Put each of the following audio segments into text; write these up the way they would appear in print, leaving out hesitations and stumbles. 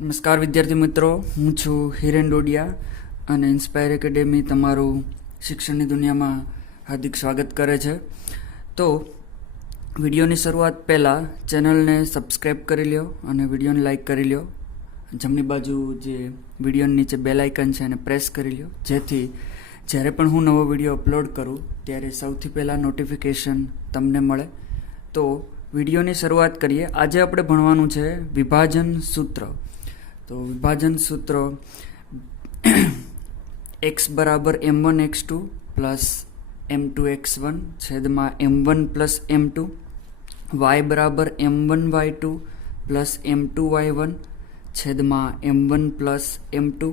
નમસ્કાર વિદ્યાર્થી મિત્રો, હું છું હિરેન ડોડિયા અને ઇન્સ્પાયર એકેડેમી તમારું શિક્ષણની દુનિયામાં હાર્દિક સ્વાગત કરે છે. તો વિડીયોની શરૂઆત પહેલાં ચેનલને સબસ્ક્રાઈબ કરી લ્યો અને વિડીયોને લાઈક કરી લ્યો. જમણી બાજુ જે વિડીયોની નીચે બેલ આઇકન છે એને પ્રેસ કરી લ્યો, જેથી જ્યારે પણ હું નવો વિડીયો અપલોડ કરું ત્યારે સૌથી પહેલાં નોટિફિકેશન તમને મળે. તો વિડીયોની શરૂઆત કરીએ. આજે આપણે ભણવાનું છે વિભાજન સૂત્ર. તો વિભાજન સૂત્ર x બરાબર m1 x2 plus m2 x1 છેદમાં m1 પ્લસ m2, y બરાબર m1 y2 plus m2 y1 છેદમાં m1 પ્લસ m2.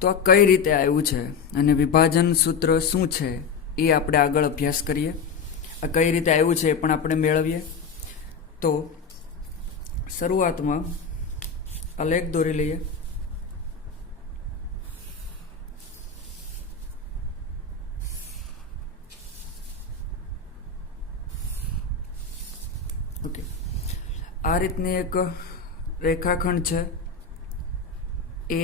તો આ કઈ રીતે આવ્યું છે અને વિભાજન સૂત્ર શું છે એ આપણે આગળ અભ્યાસ કરીએ. આ કઈ રીતે આવ્યું છે એ પણ આપણે મેળવીએ. તો શરૂઆતમાં આલેખ દોરી લઈએ. ઓકે, આ રીતની એક રેખાખંડ છે એ.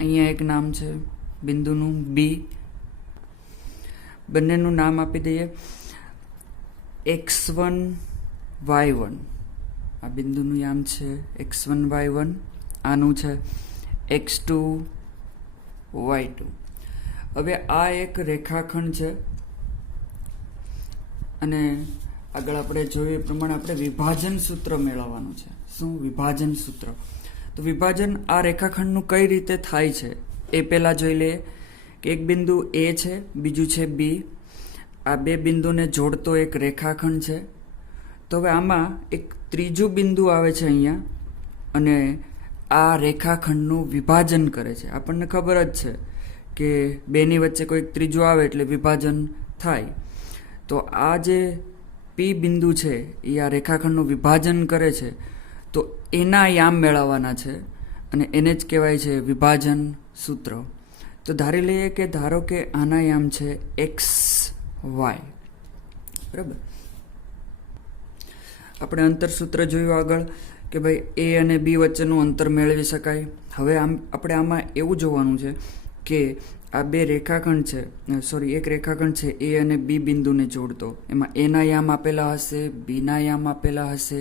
અહીંયા એક નામ છે બિંદુનું બી. બંનેનું નામ આપી દઈએ x1 y1. આ બિંદુનું નામ છે x1 y1, આનું છે x2 y2. હવે આ એક રેખાખંડ છે અને આગળ આપણે જોયું એ પ્રમાણે આપણે વિભાજન સૂત્ર મેળવવાનું છે. શું વિભાજન સૂત્ર? તો વિભાજન આ રેખાખંડનું કઈ રીતે થાય છે એ પહેલાં જોઈ લઈએ કે એક બિંદુ A છે, બીજું છે B. આ બે બિંદુને જોડતો એક રેખાખંડ છે. તો હવે આમાં એક ત્રીજું બિંદુ આવે છે અહીંયા અને આ રેખાખંડનું વિભાજન કરે છે. આપણને ખબર જ છે કે બેની વચ્ચે કોઈક ત્રીજું આવે એટલે વિભાજન થાય. તો આ જે P બિંદુ છે એ આ રેખાખંડનું વિભાજન કરે છે. તો એના યામ મેળવવાના છે અને એને જ કહેવાય છે વિભાજન સૂત્ર. તો ધારી લઈએ કે ધારો કે આના યામ છે XY. બરાબર, આપણે અંતર સૂત્ર જોયું આગળ કે ભાઈ A અને B વચ્ચેનું અંતર મેળવી શકાય. હવે આપણે આમાં એવું જોવાનું છે કે આ બે રેખાખંડ છે, એક રેખાખંડ છે A અને B બિંદુને જોડતો. એમાં Aના યામ આપેલા હશે, Bના યામ આપેલા હશે.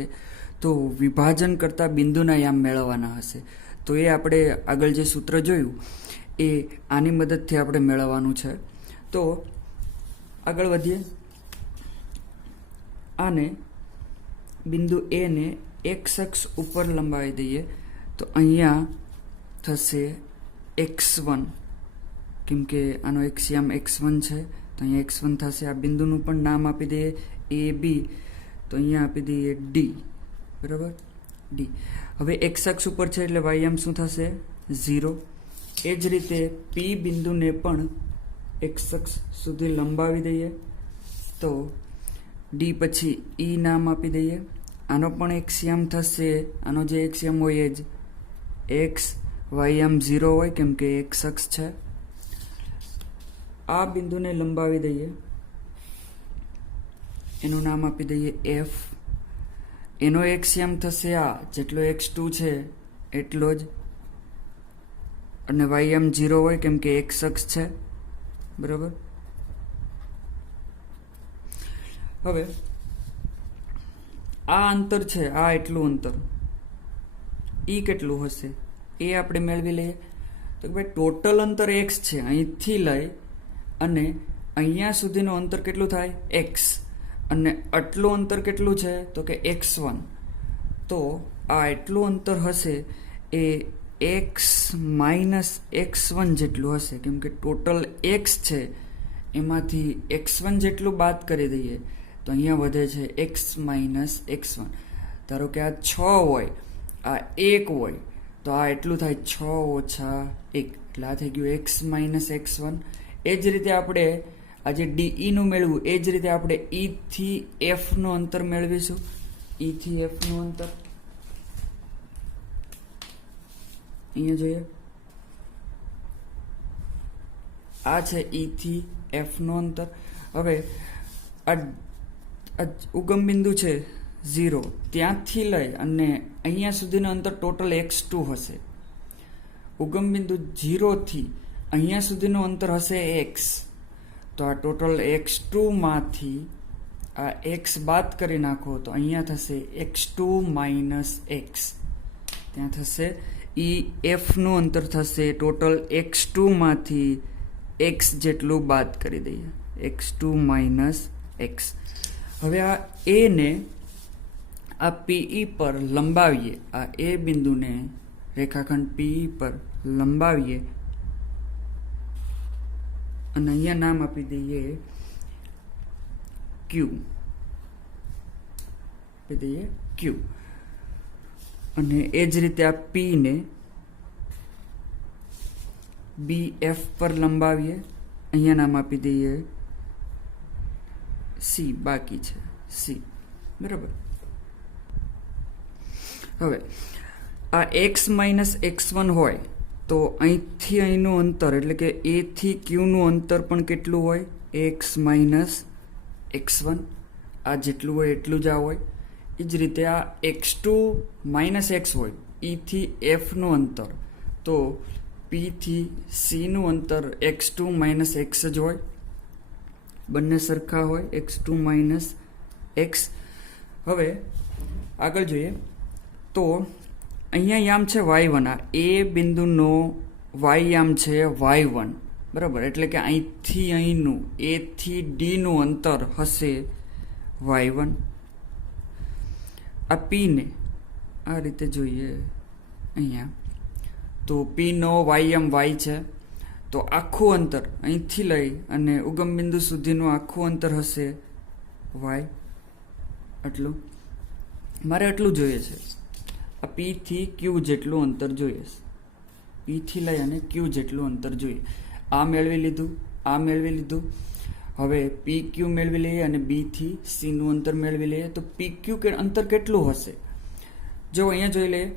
તો વિભાજન કરતાં બિંદુના યામ મેળવવાના હશે. તો એ આપણે આગળ જે સૂત્ર જોયું એ આની મદદથી આપણે મેળવવાનું છે. તો આગળ વધીએ. આને બિંદુ A ને x અક્ષ ઉપર લંબાવી દઈએ. તો અહીંયા થશે x1, કેમ કે આનો x યામ x1 છે તો અહીંયા x1 થશે. આ બિંદુનું પણ નામ આપી દઈએ AB, તો અહીંયા આપી દઈએ D. બરાબર, D. હવે x અક્ષ ઉપર છે એટલે y યામ શું થશે? 0. એ જ રીતે P બિંદુને પણ x અક્ષ સુધી લંબાવી દઈએ. તો D પછી E નામ આપી દઈએ. આનો પણ x યામ થશે, આનો જે x યામ હોય એ જ x, y યામ 0 હોય કેમ કે x અક્ષ છે. આ બિંદુને લંબાવી દઈએ, એનું નામ આપી દઈએ F. એનો x યામ થશે આ, જેટલો x2 છે એટલો જ, અને y યામ 0 હોય કેમ કે x અક્ષ છે. બરાબર, હવે આ અંતર છે, આ એટલું અંતર, E કેટલું હશે એ આપણે મેળવી લઈએ. તો ભાઈ ટોટલ અંતર x છે, અહીંથી લઈ અને અહીંયા સુધીનું અંતર કેટલું થાય? x. અને આટલું અંતર કેટલું છે? તો કે x1. તો આ એટલું અંતર હશે એ x માઇનસ x1 જેટલું હશે, કેમ કે ટોટલ x છે એમાંથી x1 જેટલું બાદ કરી દઈએ તો અહીંયા વધે છે x માઇનસ x1. ધારો કે આ 6 હોય, આ 1 હોય, તો આ એટલું થાય 6 ઓછા 1, એટલે આ થઈ ગયું x માઇનસ x1. એ જ રીતે આપણે આ જે DE નું મેળવું એ જ રીતે આપણે E થી F નું અંતર મેળવીશું. E થી F નું અંતર અહીંયા જોઈએ, આ છે E થી F નું અંતર. હવે આ ઉગમ બિંદુ છે 0 ત્યાંથી લઈ અને અહીંયા સુધીનું અંતર ટોટલ x2 હશે. ઉગમ બિંદુ 0 થી અહીંયા સુધીનું અંતર હશે x. તો આ ટોટલ x2 માંથી આ x બાદ કરી નાખો તો અહીંયા થશે x2 માઇનસ x. ત્યાં થશે f નું અંતર થશે ટોટલ x2 માંથી x જેટલું બાદ કરી દઈએ, x2 માઇનસ x. હવે આ a ને આ PE પર લંબાવીએ, આ a બિંદુને રેખાખંડ PE પર લંબાવીએ અને અહીંયા નામ આપી દઈએ Q. આપી દઈએ Q. અને એ જ રીતે આ P ને BF પર લંબાવીએ, અહીંયા નામ આપી દઈએ C. બાકી છે C. બરાબર. હવે આ x માઇનસ x1 હોય તો અહીંથી અહીંનું અંતર એટલે કે a થી q નું અંતર પણ કેટલું હોય? x minus x1. આ જેટલું હોય એટલું જ આ હોય. એ જ રીતે આ x2 માઇનસ x હોય, e થી f નું અંતર, તો p થી c નું અંતર x2 માઇનસ x જ હોય. બંને સરખા હોય, x2 માઇનસ x. હવે આગળ જોઈએ તો અહીંયા યામ છે y1. આ a બિંદુનો y યામ છે y1. બરાબર. એટલે કે અહીંથી અહીંનું a થી d નું અંતર હશે y1. આ p ને આ રીતે જોઈએ અહીંયા, તો p નો y યામ y છે. તો આખું અંતર અહીંથી લઈ અને ઉગમ બિંદુ સુધીનું આખું અંતર હશે y. આટલું મારે એટલું જોઈએ છે. આ P થી Q જેટલું અંતર જોઈએ. P થી લઈ અને Q જેટલું અંતર જોઈએ. આ મેળવી લીધું, આ મેળવી લીધું. હવે PQ મેળવી લઈએ અને B થી C નું અંતર મેળવી લઈએ. તો PQ અંતર કેટલું હશે? જો અહીંયા જોઈ લઈએ,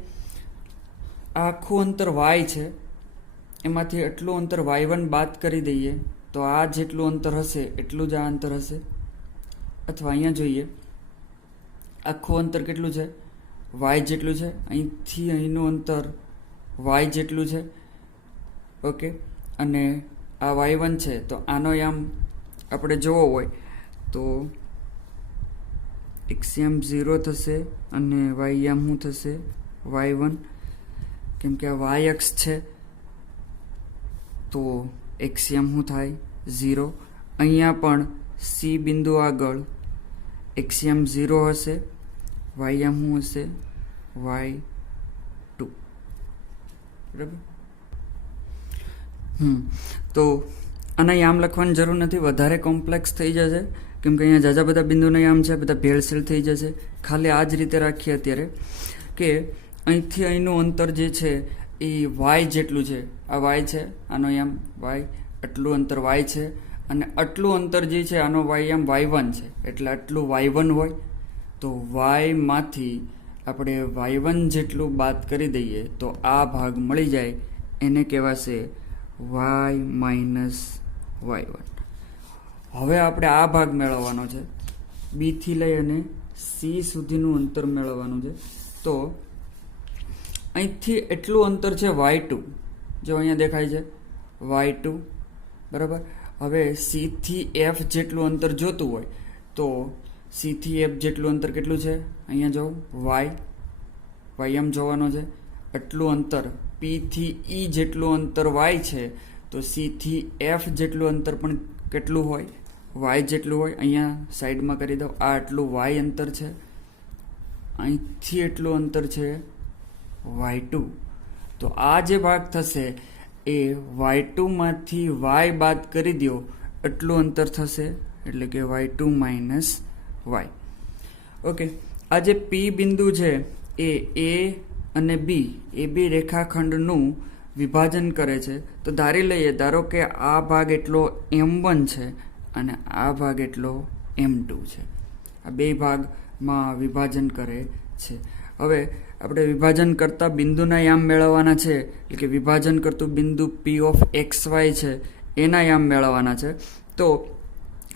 આ આખું અંતર y છે, એમાંથી એટલું અંતર y1 બાદ કરી દઈએ તો આ જેટલું અંતર હશે એટલું જ આ અંતર હશે. અથવા અહીંયા જોઈએ, આખું અંતર કેટલું છે? y જેટલું છે. અહીંથી અહીંનું અંતર y જેટલું છે. ઓકે. અને આ y1 છે, તો આનો યામ આપણે જોવો હોય તો x યામ 0 થશે અને y યામ શું થશે? y1. કેમ કે આ y અક્ષ છે તો x યામ શું થાય? 0. અહીંયા પણ C બિંદુ આગળ x યામ 0 હશે, y યામ શું હશે? y2. બરાબર. તો આના યામ લખવાની જરૂર નથી, વધારે કોમ્પ્લેક્સ થઈ જશે કેમ કે અહીંયા જાજા બધા બિંદુના યામ છે, બધા ભેળસેળ થઈ જશે. ખાલી આ જ રીતે રાખીએ અત્યારે કે અહીંથી અહીંનું અંતર જે છે એ y જેટલું છે. આ y છે, આનો યામ y, આટલું અંતર y છે, અને આટલું અંતર જે છે આનો y યામ y1 છે, એટલે આટલું y1 હોય. તો y માંથી આપણે y1 જેટલું બાદ કરી દઈએ તો આ ભાગ મળી જાય, એને કહેવાશે y માઇનસ y1. હવે આપણે આ ભાગ મેળવવાનો છે, B થી લઈ અને C સુધીનું અંતર મેળવવાનું છે. તો અહીંથી એટલું અંતર છે y2, જો અહીંયા દેખાય છે y2. બરાબર. હવે C થી F જેટલું અંતર જોતું હોય તો C થી F જેટલું અંતર કેટલું છે? અહીંયા જો y એમ જોવાનો છે. આટલું અંતર P થી E જેટલું અંતર y છે, તો C થી F જેટલું અંતર પણ કેટલું હોય? y જેટલું હોય. અહીંયા સાઈડમાં કરી દો. આ આટલું y અંતર છે, અહીંથી એટલું અંતર છે y2. તો આ જે ભાગ થશે એ y2 માંથી y બાદ કરી દો એટલું અંતર થશે, એટલે કે y2 માઇનસ y. ઓકે. આ જે P બિંદુ છે એ A અને B એ બે રેખાખંડનું વિભાજન કરે છે. તો ધારી લઈએ, ધારો કે આ ભાગ એટલો M1 છે અને આ ભાગ એટલો M2 છે. આ બે ભાગમાં વિભાજન કરે છે. હવે આપણે વિભાજન કરતા બિંદુના યામ મેળવવાના છે, એટલે કે વિભાજન કરતું બિંદુ P ઓફ XY છે એના યામ મેળવવાના છે. તો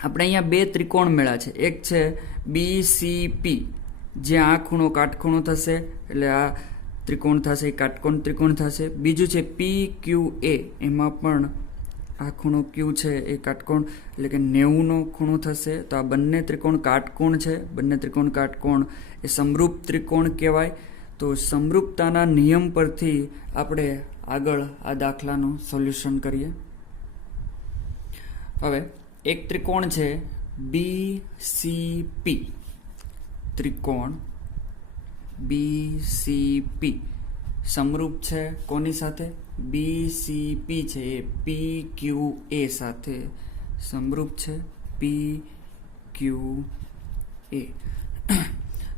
આપણે અહીંયા બે ત્રિકોણ મેળવ્યા છે. એક છે BCP જ્યાં આ ખૂણો કાટખૂણો થશે એટલે આ ત્રિકોણ થશે, એ કાટકોણ ત્રિકોણ થશે. બીજું છે PQA, એમાં પણ આ ખૂણો Q છે એ કાટકોણ એટલે કે 90નો ખૂણો થશે. તો આ બંને ત્રિકોણ કાટકોણ છે, બંને ત્રિકોણ કાટકોણ એ સમરૂપ ત્રિકોણ કહેવાય. તો સમરૂપતાના નિયમ પરથી આપણે આગળ આ દાખલાનું સોલ્યુશન કરીએ. હવે એક ત્રિકોણ છે BCP, ત્રિકોણ BCP સમરૂપ છે કોની સાથે? BCP છે એ PQA સાથે સમરૂપ છે, PQA.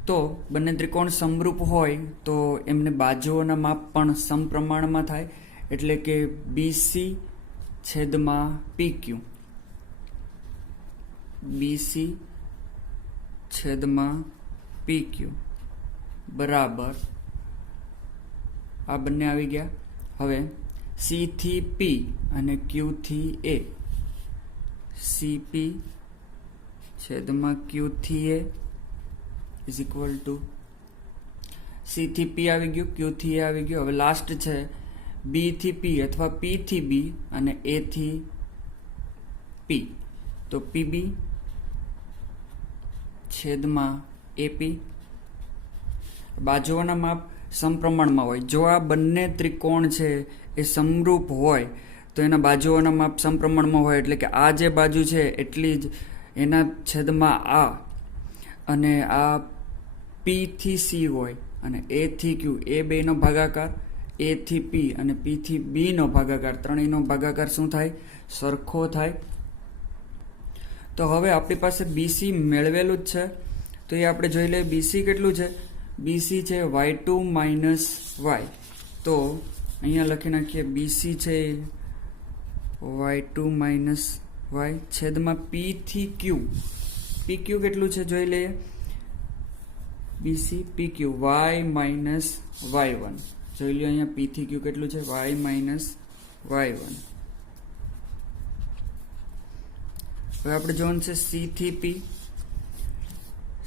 તો બંને ત્રિકોણ સમરૂપ હોય તો એમને બાજુઓના માપ પણ સમપ્રમાણમાં થાય, એટલે કે BC છેદમાં PQ, BC છેદમાં PQ બરાબર આ બંને આવી ગયા. હવે C થી P અને Q થી A, CP છેદમાં Q થી A is equal to C થી P આવી ગયું, Q થી A આવી ગયું. હવે લાસ્ટ છે B થી P અથવા P થી B અને A થી P. તો PB છેદમાં AP. બાજુઓના માપ સમપ્રમાણમાં હોય. જો આ બંને ત્રિકોણ છે એ સમરૂપ હોય તો એના બાજુઓના માપ સમપ્રમાણમાં હોય, એટલે કે આ જે બાજુ છે એટલી જ એના છેદમાં આ, અને આ P થી C હોય અને A થી Q, એ બેનો ભાગાકાર, A થી P અને P થી B નો ભાગાકાર, ત્રણેયનો ભાગાકાર શું થાય? સરખો થાય. તો હવે આપણી પાસે BC મેળવેલું જ છે, તો એ આપણે જોઈ લઈએ. BC કેટલું છે? BC છે y2 માઇનસ y. તો અહીંયા લખી નાખીએ BC છે y2 માઇનસ y છેદમાં P થી Q. PQ કેટલું છે જોઈ લઈએ. BC PQ y minus y1 જોઈ લો. અહીંયા P થી Q કેટલું છે? y minus y1. હવે આપણે જોવાનું છે C થી P,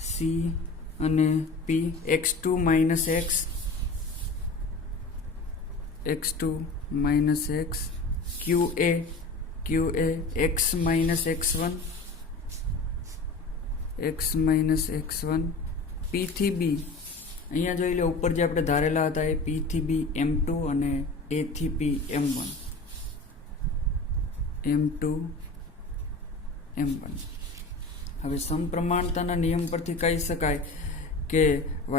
C અને P, x2 minus x, x2 minus x, QA x minus x1, x minus x1, P થી B. અહીંયા જોઈ લો ઉપર જે આપણે ધારેલા હતા એ P થી B M2 અને A થી P M1, M2 M1. હવે સમપ્રમાણતાના નિયમ પરથી કહી શકાય કે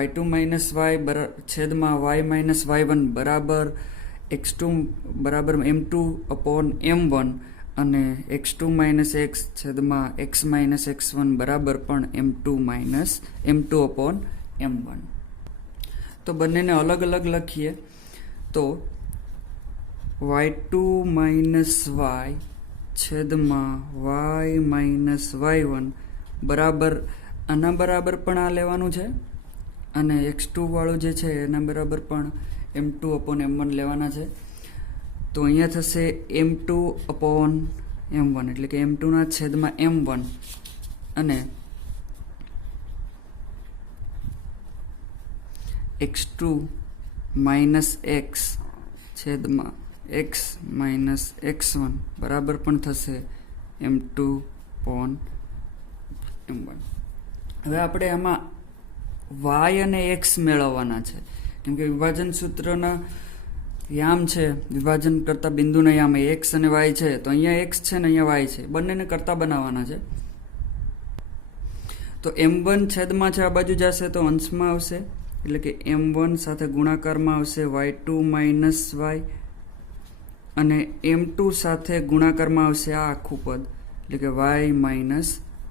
y2 માઇનસ y છેદમાં y માઇનસ y1 બરાબર x2 બરાબર m2 અપોન m1 અને x2 માઇનસ x છેદમાં x માઇનસ x1 બરાબર પણ m2 અપોન m1. તો બંનેને અલગ અલગ લખીએ તો y2 માઇનસ y છેદમાં y માઇનસ y1 બરાબર આના બરાબર પણ આ લેવાનું છે, અને x2 વાળું જે છે એના બરાબર પણ m2 અપોન m1 લેવાના છે. તો અહીંયા થશે m2 અપોન m1 એટલે કે m2 ના છેદમાં m1 અને x2 માઇનસ x છેદમાં x માઇનસ x1 બરાબર પણ થશે m2 અપોન m1. હવે આપણે આમાં y અને x મેળવવાના છે, કેમ કે વિભાજન સૂત્રના યામ છે, વિભાજન કરતા બિંદુના યામ x અને y છે. તો અહીંયા x છે ને અહીંયા y છે, બંનેને કરતા બનાવવાના છે. તો m1 છેદમાં છે આ બાજુ જશે તો અંશમાં આવશે, એટલે કે m1 સાથે ગુણાકારમાં આવશે y2 માઇનસ y, અને m2 સાથે ગુણાકારમાં આવશે આ આખું પદ, એટલે કે y minus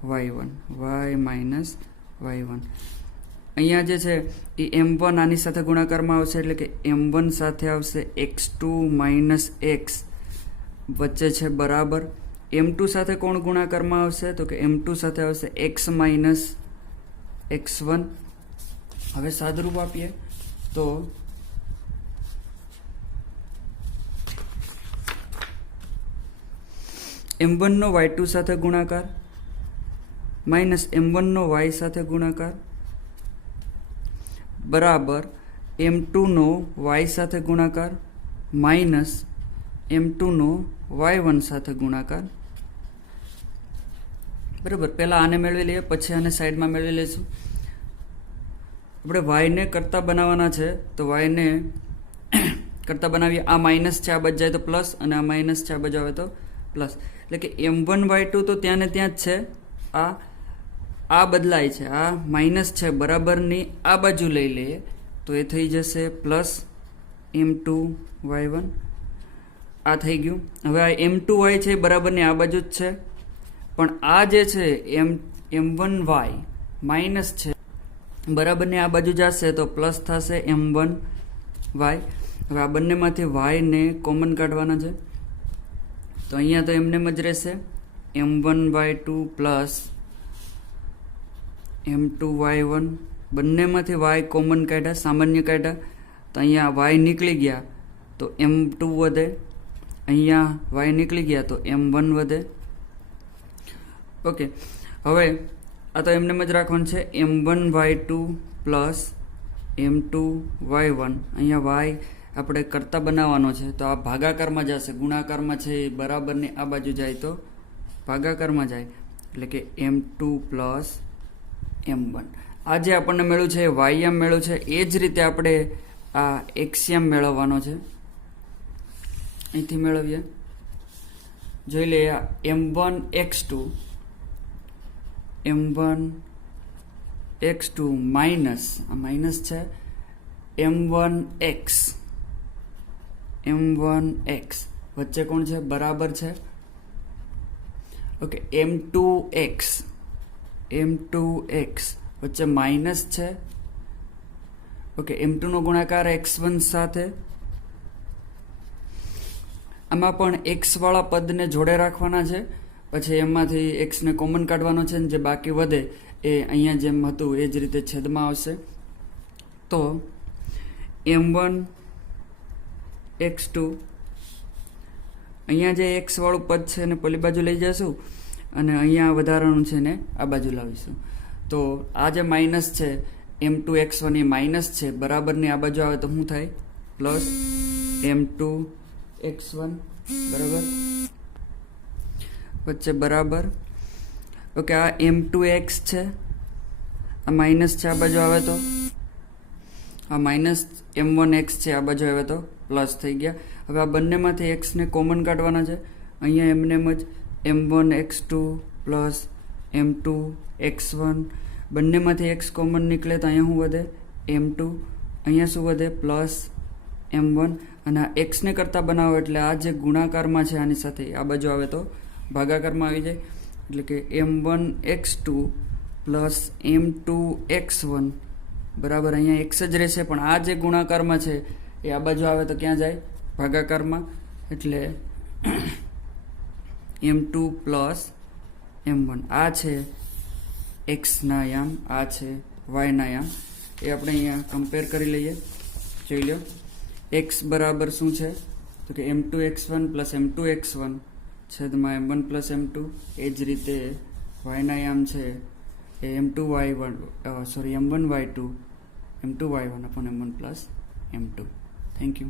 y1, y minus y1. અહીંયા જે છે એ m1 આની સાથે ગુણાકારમાં આવશે, એટલે કે m1 સાથે આવશે x2 માઇનસ x વચ્ચે છે બરાબર. m2 સાથે કોણ ગુણાકારમાં આવશે? તો કે m2 સાથે આવશે x માઇનસ x1. હવે સાદરૂપ આપીએ તો m1 નો y2 સાથે ગુણાકાર માઇનસ m1 નો y સાથે ગુણાકાર બરાબર m2નો y સાથે ગુણાકાર માઇનસ m2નો y1 સાથે ગુણાકાર. બરાબર, પહેલાં આને મેળવી લઈએ, પછી આને સાઈડમાં મેળવી લઈશું. આપણે વાયને કરતા બનાવવાના છે, તો વાયને કરતા બનાવીએ. આ માઇનસ છે, આ બાજુ જાય તો પ્લસ, અને આ માઇનસ છે, આ બાજુ આવે તો પ્લસ. એટલે કે m1y2 તો ત્યાં ને ત્યાં જ છે. આ બદલાય છે, આ માઇનસ છે, બરાબરની આ બાજુ લઈ લઈએ તો એ થઈ જશે પ્લસ m2y1. આ થઈ ગયું. હવે આ m2y છે બરાબરની આ બાજુ જ છે, પણ આ જે છે m1y માઇનસ છે, બરાબરની આ બાજુ જશે તો પ્લસ થશે m1y. હવે આ બંનેમાંથી y ને કોમન કાઢવાના છે, તો અહીંયા તો એમને જ રહેશે m1y2 પ્લસ m2y1. બંનેમાંથી y કોમન કાઢ્યા, સામાન્ય કાઢ્યા, તો અહીંયા y નીકળી ગયા તો m2 વધે, અહીંયા y નીકળી ગયા તો m1 વધે. ઓકે, હવે આ તો એમને જ રાખવાનું છે m1y2 પ્લસ m2y1. અહીંયા y આપણે કરતા બનાવવાનો છે, તો આ ભાગાકારમાં જશે, ગુણાકારમાં છે એ બરાબરની આ બાજુ જાય તો ભાગાકારમાં જાય, એટલે કે m2 પ્લસ m1. આ જે આપણને મળ્યું છે વાયમ મળ્યું છે, એ જ રીતે આપણે આ એક્સિયમ મેળવવાનો છે. અહીંથી મેળવીએ, જોઈ લઈએ. m1x2 માઇનસ, આ માઇનસ છે, m1x વચ્ચે કોણ છે? બરાબર છે. ઓકે, m2x વચ્ચે માઇનસ છે. ઓકે, m2 નો ગુણાકાર x1 સાથે. આમાં પણ x વાળા પદને જોડે રાખવાના છે, પછી એમાંથી x ને કોમન કાઢવાનો છે, જે બાકી વધે એ અહીંયા જેમ હતું એ જ રીતે છેદમાં આવશે. તો m1x2, અહીંયા જે x વાળું પદ છે એને પેલી બાજુ લઈ જશું, અને અહીંયા વધારાનું છે ને આ બાજુ લાવીશું. તો આ જે માઇનસ છે m2x1 એ માઇનસ છે, બરાબરની આ બાજુ આવે તો શું થાય? Plus m2x1. બરાબર, વચ્ચે બરાબર. ઓકે, આ m2x છે, આ માઇનસ છે, આ બાજુ આવે તો આ માઇનસ m1x છે, આ બાજુ આવે તો પ્લસ થઈ ગયા. હવે આ બંનેમાંથી x ને કોમન કાઢવાના છે. અહીંયા એમને જ m1x2 પ્લસ m2x1, બંનેમાંથી x કોમન નીકળે તો અહીંયા શું વધે? m2. અહીંયા શું વધે? Plus m1. અને આ x ને કરતા બનાવો એટલે આ જે ગુણાકારમાં છે આની સાથે આ બાજુ આવે તો ભાગાકારમાં આવી જાય, એટલે કે m1x2 પ્લસ m2x1 બરાબર અહીંયા x જ રહેશે, પણ આ જે ગુણાકારમાં છે એ આ બાજુ આવે તો ક્યાં જાય? ભાગાકારમાં. એટલે m2 પ્લસ m1. આ છે એક્સના યામ, આ છે વાયના યામ. એ આપણે અહીંયા કમ્પેર કરી લઈએ. જોઈ લો, x બરાબર શું છે? તો કે m2x1 પ્લસ m2x1 છેદમાં m1 પ્લસ m2. એ જ રીતે વાયના યામ છે એ m1y2 m2y1 upon m1 plus m2. Thank you.